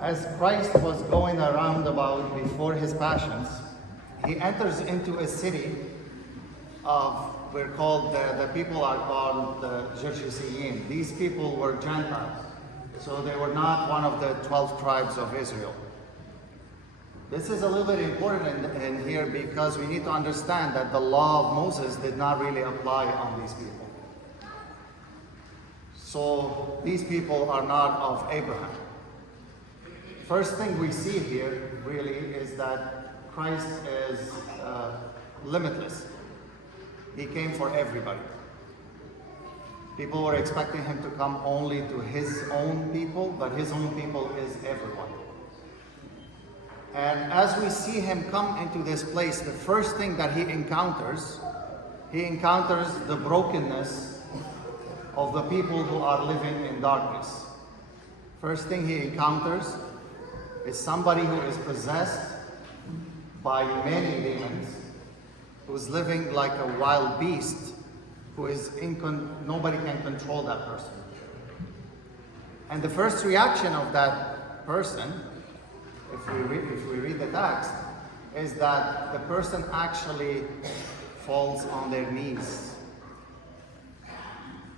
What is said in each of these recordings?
As Christ was going around about before his passions, he enters into a city of, the people are called the Gergesenes. These people were Gentiles, so they were not one of the 12 tribes of Israel. This is a little bit important in here because we need to understand that the law of Moses did not really apply on these people. So these people are not of Abraham. First thing we see here really is that Christ is limitless. He came for everybody. People were expecting him to come only to his own people, but his own people is everyone. And as we see him come into this place, the first thing that he encounters the brokenness of the people who are living in darkness. First thing he encounters is somebody who is possessed by many demons, who is living like a wild beast, who is nobody can control that person. And the first reaction of that person, if we read the text, is that the person actually falls on their knees.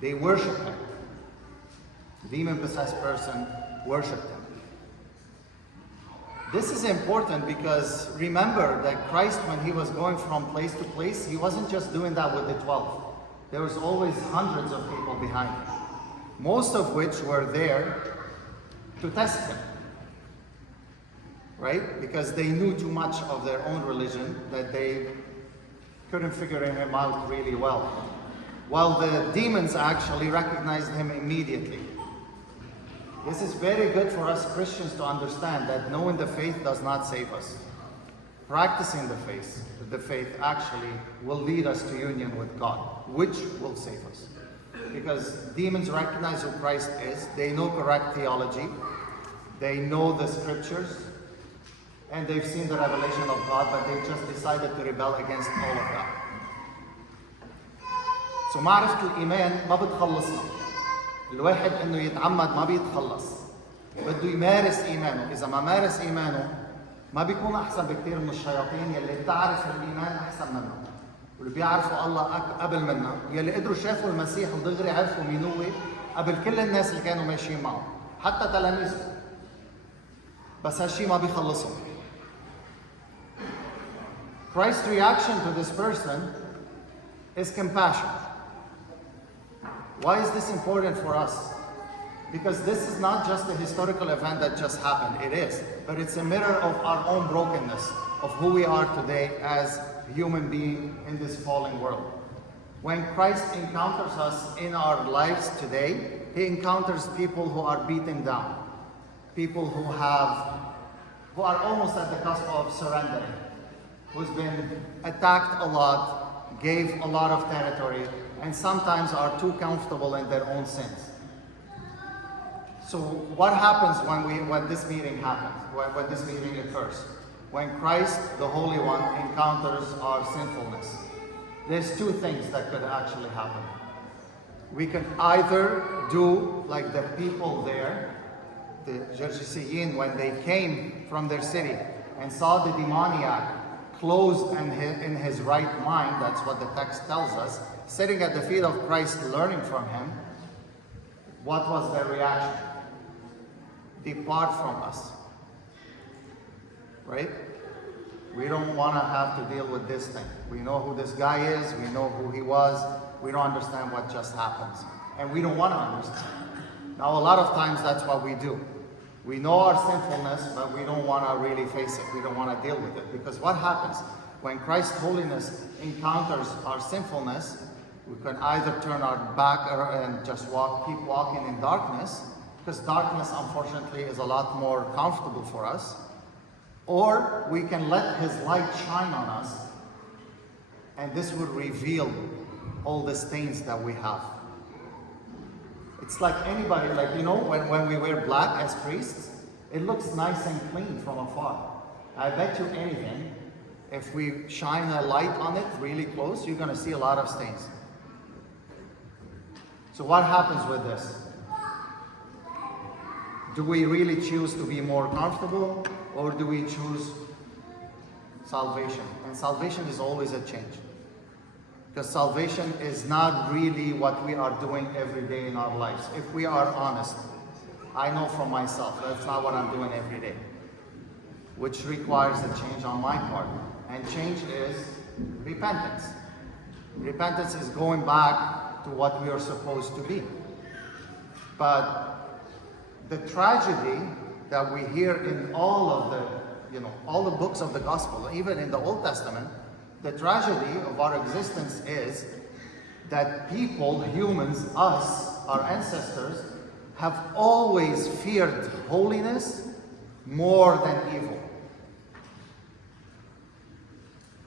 They worship him. Demon-possessed person worshiped him. This is important because remember that Christ, when he was going from place to place, he wasn't just doing that with the 12. There was always hundreds of people behind him, most of which were there to test him, right? Because they knew too much of their own religion that they couldn't figure him out really well. While the demons actually recognized him immediately. This is very good for us Christians to understand that knowing the faith does not save us. Practicing the faith actually will lead us to union with God, which will save us. Because demons recognize who Christ is, they know correct theology, they know the scriptures, and they've seen the revelation of God, but they've just decided to rebel against all of that. So معرفة الإيمان ما بتخلصنا. الواحد انه يتعمد ما بيتخلص، بده يمارس ايمانه. اذا ما مارس ايمانه ما بيكون احسن بكثير من الشياطين يلي بتعرف الايمان احسن منه، واللي بيعرفوا الله قبل منا، يلي قدروا شافوا المسيح ودغري عرفوا مين هو قبل كل الناس اللي كانوا ماشيين معه، حتى تلاميذه. بس هالشيء ما بيخلصهم. Christ's reaction to this person is compassion. Why is this important for us? Because this is not just a historical event that just happened. It is, but it's a mirror of our own brokenness, of who we are today as human beings in this fallen world. When Christ encounters us in our lives today, he encounters people who are beaten down, people who are almost at the cusp of surrendering, who's been attacked a lot, gave a lot of territory, and sometimes are too comfortable in their own sins. So what happens when this meeting happens, when this meeting occurs? When Christ, the Holy One, encounters our sinfulness, there's two things that could actually happen. We can either do like the people there, the Gergesenes, when they came from their city and saw the demoniac closed and in his right mind, that's what the text tells us, sitting at the feet of Christ, learning from him. What was their reaction? Depart from us. Right? We don't want to have to deal with this thing. We know who this guy is, we know who he was, we don't understand what just happens. And we don't want to understand. Now a lot of times that's what we do. We know our sinfulness, but we don't want to really face it. We don't want to deal with it. Because what happens? When Christ's holiness encounters our sinfulness, we can either turn our back and just keep walking in darkness, because darkness, unfortunately, is a lot more comfortable for us. Or we can let his light shine on us, and this would reveal all the stains that we have. It's like anybody, like, you know, when we wear black as priests, it looks nice and clean from afar. I bet you anything, if we shine a light on it really close, you're going to see a lot of stains. So what happens with this? Do we really choose to be more comfortable, or do we choose salvation? And salvation is always a change. Because salvation is not really what we are doing every day in our lives. If we are honest, I know from myself, that's not what I'm doing every day. Which requires a change on my part. And change is repentance. Repentance is going back to what we are supposed to be. But the tragedy that we hear in all of all the books of the gospel, even in the Old Testament, the tragedy of our existence is that people, humans, us, our ancestors, have always feared holiness more than evil.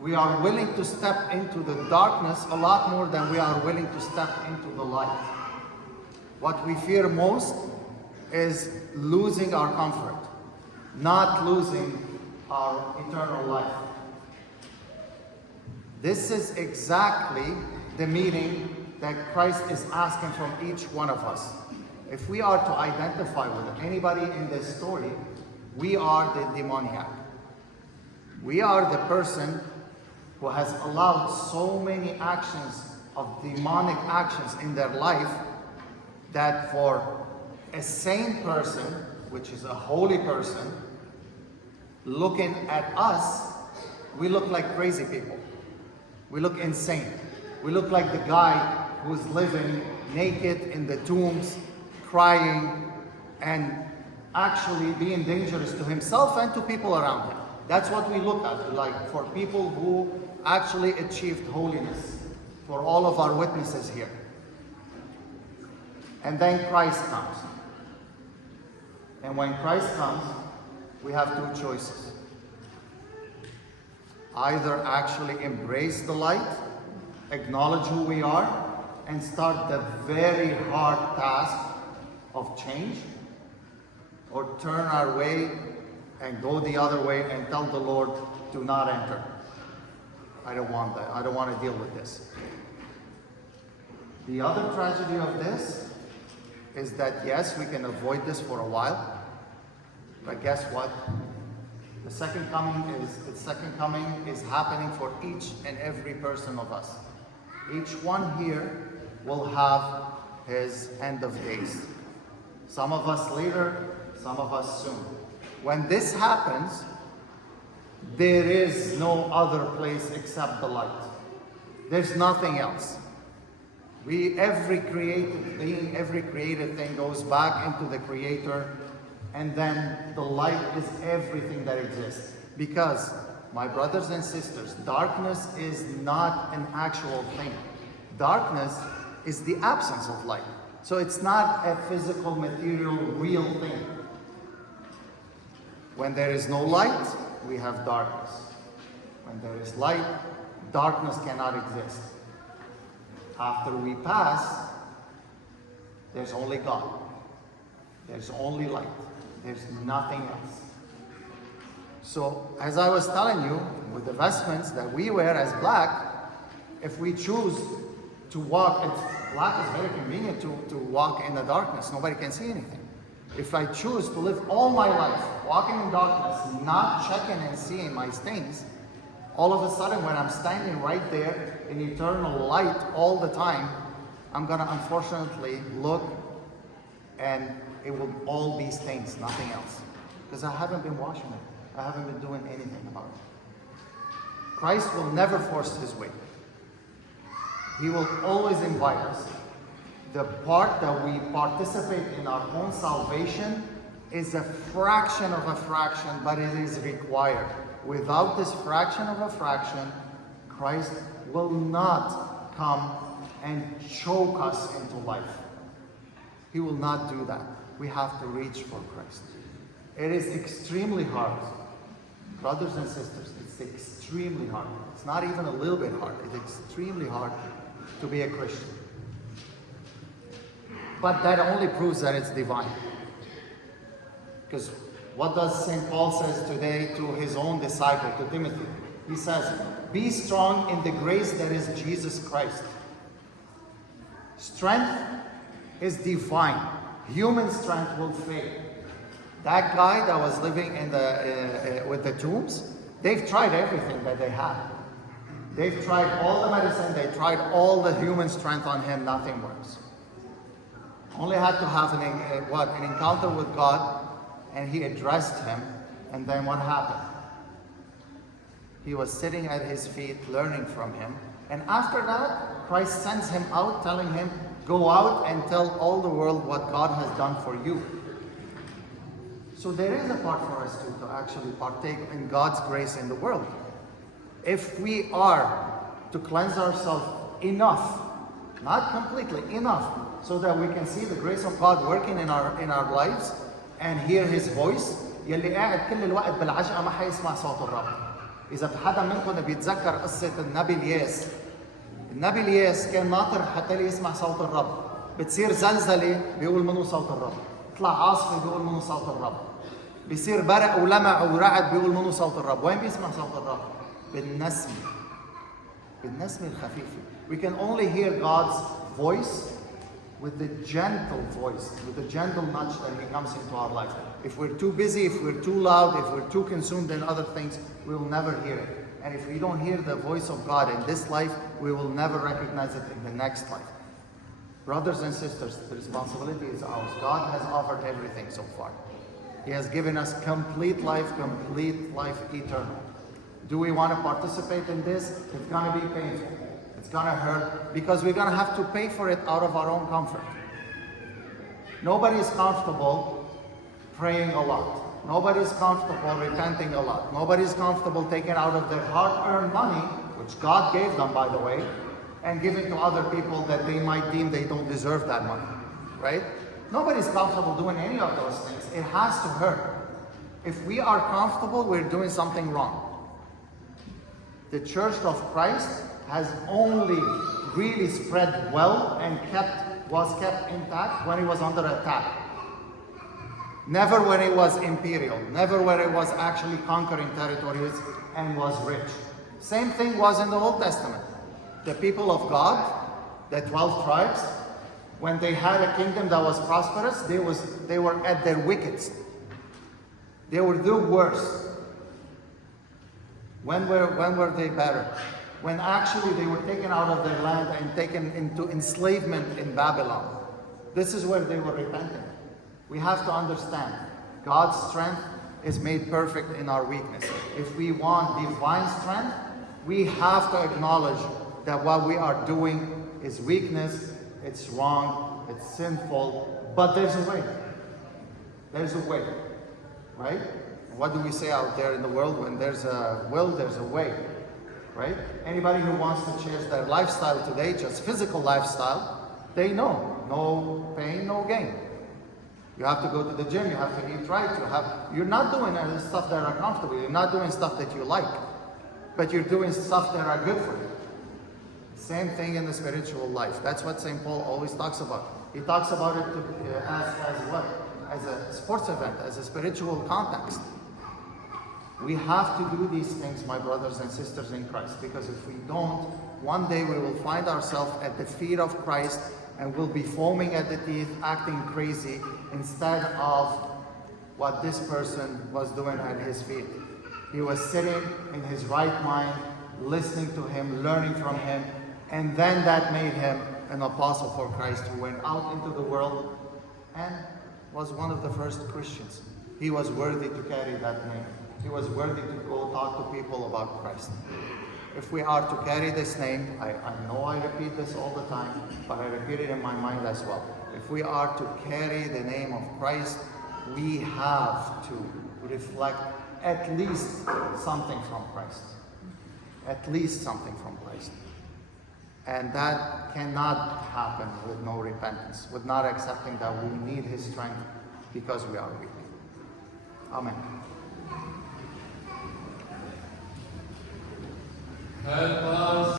We are willing to step into the darkness a lot more than we are willing to step into the light. What we fear most is losing our comfort, not losing our eternal life. This is exactly the meaning that Christ is asking from each one of us. If we are to identify with anybody in this story, we are the demoniac. We are the person who has allowed so many actions of demonic actions in their life that for a sane person, which is a holy person, looking at us, we look like crazy people. We look insane. We look like the guy who's living naked in the tombs, crying, and actually being dangerous to himself and to people around him. That's what we look at, like for people who actually achieved holiness, for all of our witnesses here. And then Christ comes. And when Christ comes, we have two choices. Either actually embrace the light, acknowledge who we are, and start the very hard task of change, or turn our way and go the other way and tell the Lord, do not enter. I don't want that. I don't want to deal with this. The other tragedy of this is that yes, we can avoid this for a while, but guess what? The second coming is happening for each and every person of us. Each one here will have his end of days. Some of us later, some of us soon. When this happens, there is no other place except the light. There's nothing else. Every created being, every created thing goes back into the Creator, and then the light is everything that exists. Because, my brothers and sisters, darkness is not an actual thing. Darkness is the absence of light. So it's not a physical, material, real thing. When there is no light, we have darkness. When there is light, darkness cannot exist. After we pass, there's only God. There's only light. There's nothing else. So, as I was telling you, with the vestments that we wear as black, if we choose to walk, black is very convenient to walk in the darkness. Nobody can see anything. If I choose to live all my life walking in darkness, not checking and seeing my stains, all of a sudden when I'm standing right there in eternal light all the time, I'm going to unfortunately look and it will all be stains, nothing else. Because I haven't been washing it. I haven't been doing anything about it. Christ will never force his way. He will always invite us. The part that we participate in our own salvation is a fraction of a fraction, but it is required. Without this fraction of a fraction, Christ will not come and choke us into life. He will not do that. We have to reach for Christ. It is extremely hard. Brothers and sisters, it's extremely hard. It's not even a little bit hard. It's extremely hard to be a Christian. But that only proves that it's divine. Because what does St. Paul says today to his own disciple, to Timothy? He says, be strong in the grace that is Jesus Christ. Strength is divine. Human strength will fade. That guy that was living in the with the tombs, they've tried everything that they had. They've tried all the medicine, they tried all the human strength on him, nothing works. Only had to have an encounter with God, and he addressed him, and then what happened? He was sitting at his feet, learning from him, and after that, Christ sends him out, telling him, go out and tell all the world what God has done for you. So there is a part for us to actually partake in God's grace in the world. If we are to cleanse ourselves enough, not completely, enough, so that we can see the grace of God working in our lives and hear His voice. يلي قاعد كل الوقت بالعجقة ما حيسمع صوت الرب. إذا حدا منكم بيتذكر قصة النبي الياس. النبي الياس كان ناطر حتى يسمع صوت الرب. بتصير زلزلة بيقول منه صوت الرب. بيطلع عاصفة بيقول منه صوت الرب. بيصير برق ولمع ورعد بيقول منه صوت الرب. وين بيسمع صوت الرب؟ بالنسمة. بالنسمة الخفيفة. We can only hear God's voice with the gentle voice, with the gentle nudge that He comes into our lives. If we're too busy, if we're too loud, if we're too consumed in other things, we will never hear it. And if we don't hear the voice of God in this life, we will never recognize it in the next life. Brothers and sisters, the responsibility is ours. God has offered everything so far. He has given us complete life eternal. Do we want to participate in this? It's going to be painful. It's going to hurt because we're going to have to pay for it out of our own comfort. Nobody is comfortable praying a lot. Nobody is comfortable repenting a lot. Nobody is comfortable taking out of their hard-earned money, which God gave them, by the way, and giving to other people that they might deem they don't deserve that money, right? Nobody's comfortable doing any of those things. It has to hurt. If we are comfortable, we're doing something wrong. The Church of Christ has only really spread well and was kept intact when it was under attack. Never when it was imperial, never when it was actually conquering territories and was rich. Same thing was in the Old Testament. The people of God, the 12 tribes, when they had a kingdom that was prosperous, they were at their wickedest. They were the worst. When were they better? When actually they were taken out of their land and taken into enslavement in Babylon. This is where they were repenting. We have to understand, God's strength is made perfect in our weakness. If we want divine strength, we have to acknowledge that what we are doing is weakness, it's wrong, it's sinful, but there's a way. There's a way, right? What do we say out there in the world? When there's a will, there's a way, right? Anybody who wants to change their lifestyle today, just physical lifestyle, they know, no pain, no gain. You have to go to the gym, you have to eat right, you're not doing stuff that are comfortable, you're not doing stuff that you like, but you're doing stuff that are good for you. Same thing in the spiritual life. That's what St. Paul always talks about. He talks about it as what? As a sports event, as a spiritual context. We have to do these things, my brothers and sisters in Christ, because if we don't, one day we will find ourselves at the feet of Christ and we'll be foaming at the teeth, acting crazy, instead of what this person was doing at his feet. He was sitting in his right mind, listening to him, learning from him, and then that made him an apostle for Christ who went out into the world and was one of the first Christians. He was worthy to carry that name. He was worthy to go talk to people about Christ. If we are to carry this name, I know I repeat this all the time, but I repeat it in my mind as well. If we are to carry the name of Christ, we have to reflect at least something from Christ. At least something from Christ. And that cannot happen with no repentance, with not accepting that we need His strength because we are weak. Amen. Help us.